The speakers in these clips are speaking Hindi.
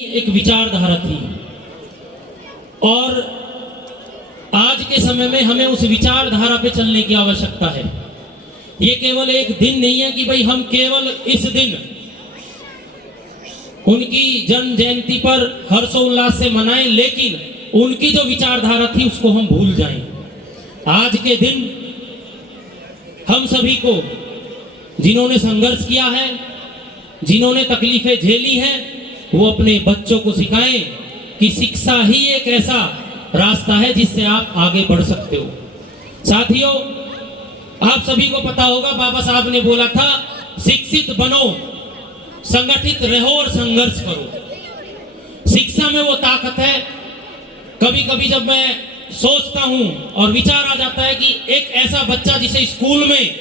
एक विचारधारा थी और आज के समय में हमें उस विचारधारा पे चलने की आवश्यकता है। ये केवल एक दिन नहीं है कि भाई हम केवल इस दिन उनकी जन्म जयंती पर हर्षोल्लास से मनाएं, लेकिन उनकी जो विचारधारा थी उसको हम भूल जाएं। आज के दिन हम सभी को, जिन्होंने संघर्ष किया है, जिन्होंने तकलीफें झेली हैं, वो अपने बच्चों को सिखाएं कि शिक्षा ही एक ऐसा रास्ता है जिससे आप आगे बढ़ सकते हो। साथियों, आप सभी को पता होगा, बाबा साहब ने बोला था, शिक्षित बनो, संगठित रहो और संघर्ष करो। शिक्षा में वो ताकत है। कभी कभी जब मैं सोचता हूं और विचार आ जाता है कि एक ऐसा बच्चा जिसे स्कूल में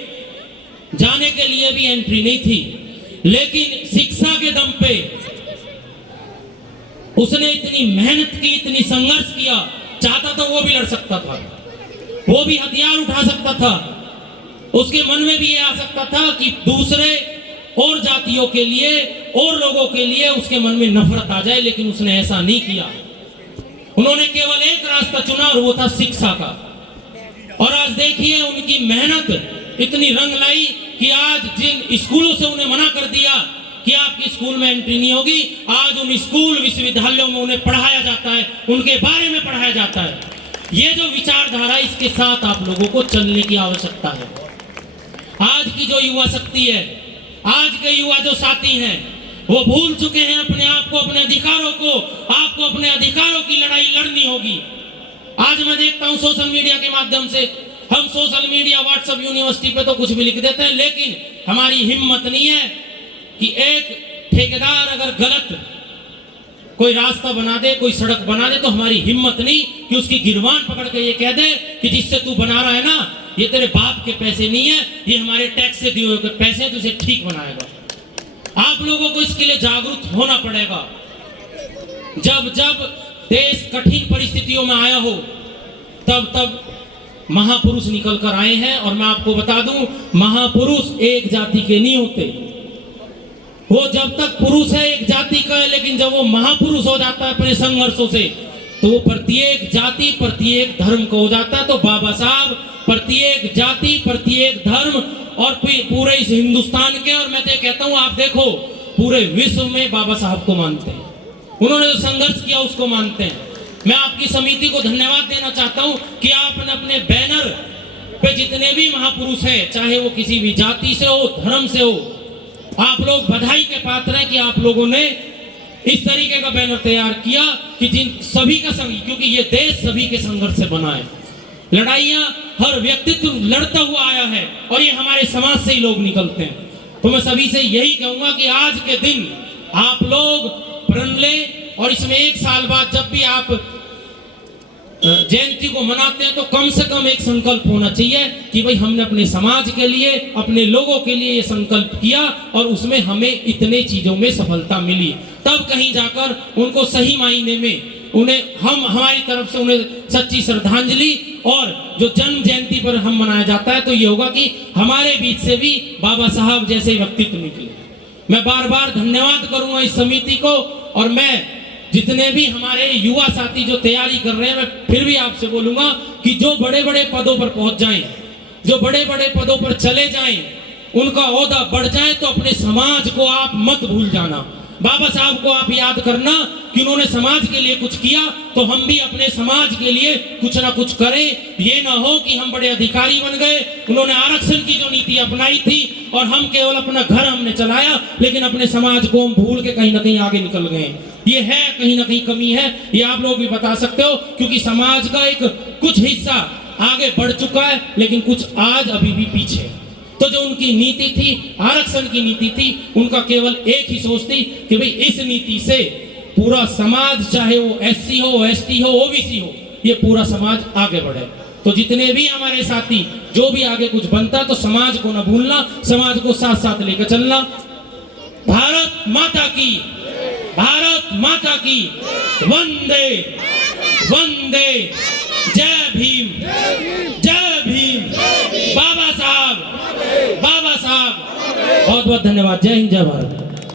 जाने के लिए भी एंट्री नहीं थी, लेकिन शिक्षा के दम पे उसने इतनी मेहनत की, इतनी संघर्ष किया, चाहता तो वो भी लड़ सकता था, वो भी हथियार उठा सकता था, उसके मन में भी ये आ सकता था कि दूसरे और जातियों के लिए और लोगों के लिए उसके मन में नफरत आ जाए, लेकिन उसने ऐसा नहीं किया। उन्होंने केवल एक रास्ता चुना और वो था शिक्षा का। और आज देखिए, उनकी मेहनत इतनी रंग लाई कि आज जिन स्कूलों से उन्हें मना कर दिया कि आपकी स्कूल में एंट्री नहीं होगी, आज उन स्कूल विश्वविद्यालयों में उन्हें पढ़ाया जाता है, उनके बारे में पढ़ाया जाता है। ये जो विचारधारा, इसके साथ आप लोगों को चलने की आवश्यकता है। आज की जो युवा शक्ति है, आज के युवा जो साथी हैं, वो भूल चुके हैं अपने आप को, अपने अधिकारों को। आपको अपने अधिकारों की लड़ाई लड़नी होगी। आज मैं देखता हूं सोशल मीडिया के माध्यम से, हम सोशल मीडिया, व्हाट्सएप, यूनिवर्सिटी पे तो कुछ भी लिख देते हैं, लेकिन हमारी हिम्मत नहीं है कि एक ठेकेदार अगर गलत कोई रास्ता बना दे, कोई सड़क बना दे, तो हमारी हिम्मत नहीं कि उसकी गिरवान पकड़ के ये कह दे कि जिससे तू बना रहा है ना, ये तेरे बाप के पैसे नहीं है, ये हमारे टैक्स से दिए हुए पैसे हैं, तुझे ठीक बनाएगा। आप लोगों को इसके लिए जागरूक होना पड़ेगा। जब जब देश कठिन परिस्थितियों में आया हो, तब तब महापुरुष निकल कर आए हैं। और मैं आपको बता दूं, महापुरुष एक जाति के नहीं होते। वो जब तक पुरुष है एक जाति का है, लेकिन जब वो महापुरुष हो जाता है अपने संघर्षों से, तो वो प्रत्येक जाति, प्रत्येक धर्म को हो जाता है। तो बाबा साहब प्रत्येक जाति, प्रत्येक धर्म और पूरे इस हिंदुस्तान के, और मैं तो कहता हूं, आप देखो, पूरे विश्व में बाबा साहब को मानते हैं। उन्होंने जो संघर्ष किया उसको मानते हैं। मैं आपकी समिति को धन्यवाद देना चाहता हूं कि आपने अपने बैनर पे जितने भी महापुरुष हैं, चाहे वो किसी भी जाति से हो, धर्म से हो, आप लोग बधाई के पात्र हैं कि आप लोगों ने इस तरीके का बैनर तैयार किया कि जिन सभी का संग, क्योंकि ये देश सभी के संघर्ष से बना है। लड़ाइयां हर व्यक्तित्व लड़ता हुआ आया है और ये हमारे समाज से ही लोग निकलते हैं। तो मैं सभी से यही कहूंगा कि आज के दिन आप लोग प्रण लें, और इसमें एक साल बाद जब भी आप जयंती को मनाते हैं, तो कम से कम एक संकल्प होना चाहिए कि भाई हमने अपने समाज के लिए, अपने लोगों के लिए ये संकल्प किया और उसमें हमें इतने चीजों में सफलता मिली। तब कहीं जाकर उनको सही मायने में उन्हें हमारी तरफ से उन्हें सच्ची श्रद्धांजलि, और जो जन्म जयंती पर हम मनाया जाता है, तो ये होगा कि हमारे बीच से भी बाबा साहब जैसे व्यक्तित्व निकले। मैं बार बार धन्यवाद करूंगा इस समिति को, और मैं जितने भी हमारे युवा साथी जो तैयारी कर रहे हैं, मैं फिर भी आपसे बोलूंगा कि जो बड़े बड़े पदों पर पहुंच जाएं, जो बड़े बड़े पदों पर चले जाएं, उनका ओहदा बढ़ जाए, तो अपने समाज को आप मत भूल जाना। बाबा साहब को आप याद करना कि उन्होंने समाज के लिए कुछ किया, तो हम भी अपने समाज के लिए कुछ ना कुछ करें। ये ना हो कि हम बड़े अधिकारी बन गए, उन्होंने आरक्षण की जो नीति अपनाई थी और हम केवल अपना घर हमने चलाया, लेकिन अपने समाज को हम भूल के कहीं ना कहीं आगे निकल गए। ये है कहीं ना कहीं कमी है, ये आप लोग भी बता सकते हो, क्योंकि समाज का एक कुछ हिस्सा आगे बढ़ चुका है, लेकिन कुछ आज अभी भी पीछे। तो जो उनकी नीति थी, आरक्षण की नीति थी, उनका केवल एक ही सोच थी कि भाई इस नीति से पूरा समाज, चाहे वो एससी हो, एसटी हो, ओबीसी हो, ये पूरा समाज आगे बढ़े। तो जितने भी हमारे साथी जो भी आगे कुछ बनता, तो समाज को न भूलना, समाज को साथ साथ लेकर चलना। भारत माता की, भारत माता की, वंदे वंदे, जय भीम, जय भीम। बाबा साहब, बाबा साहब, बहुत बहुत धन्यवाद। जय हिंद, जय भारत।